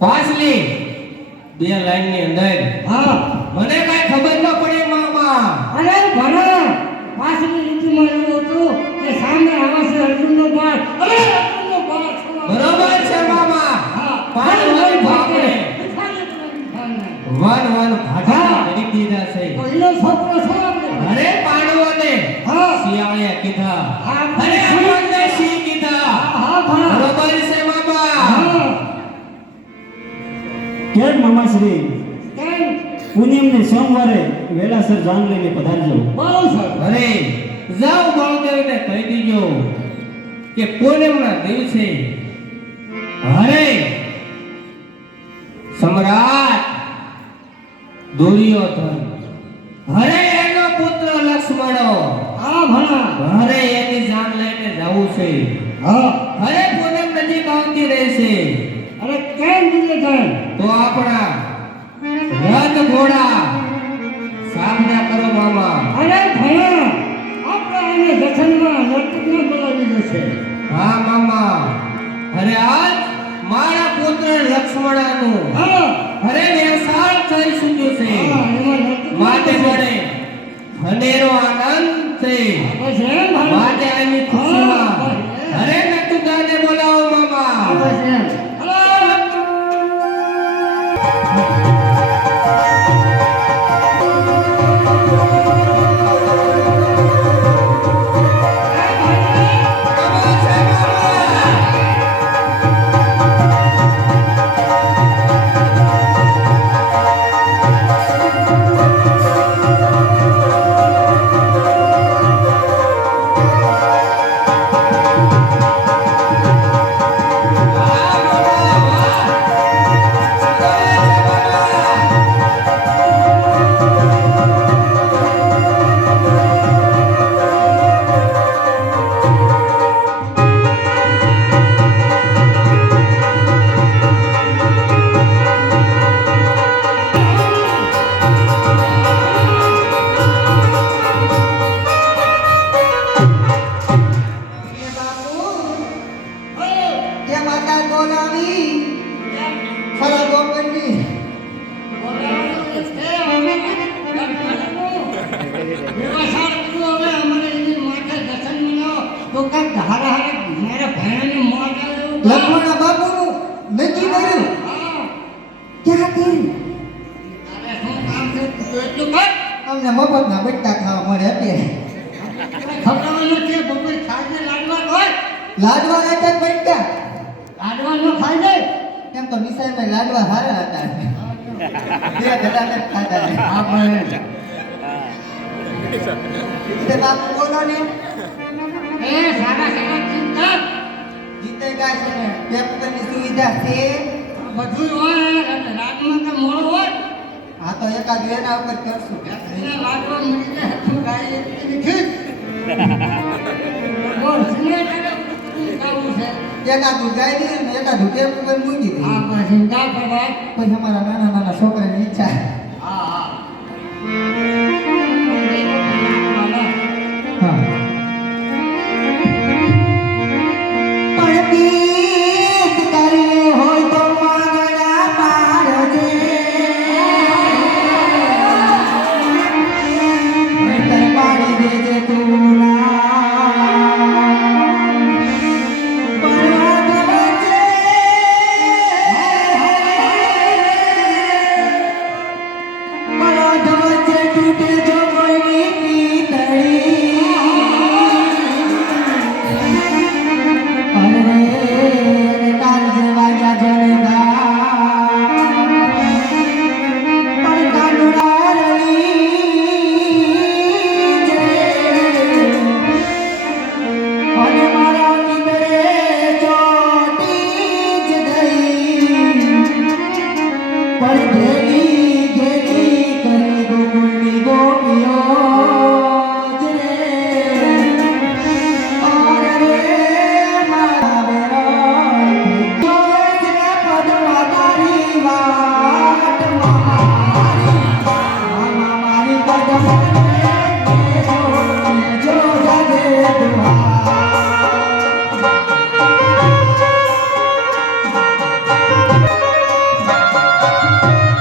પાછલી બે લાઈન ની અંદર હા મને કઈ ખબર ન પડી મામા. અરે ભણા પાછલી રીતિમાં એવું હતું કે સામે આવે છે અર્જુનનો બાળ. અરે અર્જુનનો બાળ બરોબર છે મામા. પાંડવોની ભાગને વન ભાગા કરી દીધા છે. કોઈનો છોકરો છે આપણે. અરે પાંડવોને હા શિયાળે કીધા હા, અરે અમને સિંહ કીધા. હા ભણા બરોબર છે મામા. હા કેમ મામાશ્રી કેમ પૂનમને સોમવારે વેલાસર જાન લઈને પધારજો. બહુ સરસ. અરે જાઓ બળદેવને કહી દીજો કે પૂનમના દિવસે અરે સમ્રાટ દુર્યોધન અરે એનો પુત્ર લક્ષ્મણો હા ભણા અરે એની જાન લઈને જવું છે. હા અરે પૂનમ નજીક આવતી રહેશે અરે કેમ દુર્યોધન તો આપણા રથ ઘોડા સામના કરો મામા. અરે ભણા આપણે એને દર્શનમાં નર્તકને બોલાવી દેશે. હા મામા. અરે આજ મારા પુત્ર લક્ષ્મણનું હા અરે નિર્સાળ થઈ ચૂક્યું છે. હા એમાં નર્તક માટે મને અનેરો આનંદ છે. બસ એમ ભણા માટે આની ખુશીમાં અરે નટુકાને બોલાવો મામા. બસ એમ. લખવાના બાપુનું નક્કી કર્યું ક્યાં કર્યું અમને મફતના બટકા ખાવા મળે અત્યારે લાડવા હતા બટકા એમ તો મિસાઈલમાં લાડવા સારા હતા બે ગલાને ખાતા તે બાપુ બોલો ને જીતે ગયા છે ને પેપરની સુવિધા છે હા તો એકાદ એના ઉપર કરશું એકાદું ગાય દે ને એકાદું ટેપ ઉપર મૂકી દે પછી અમારા નાના નાના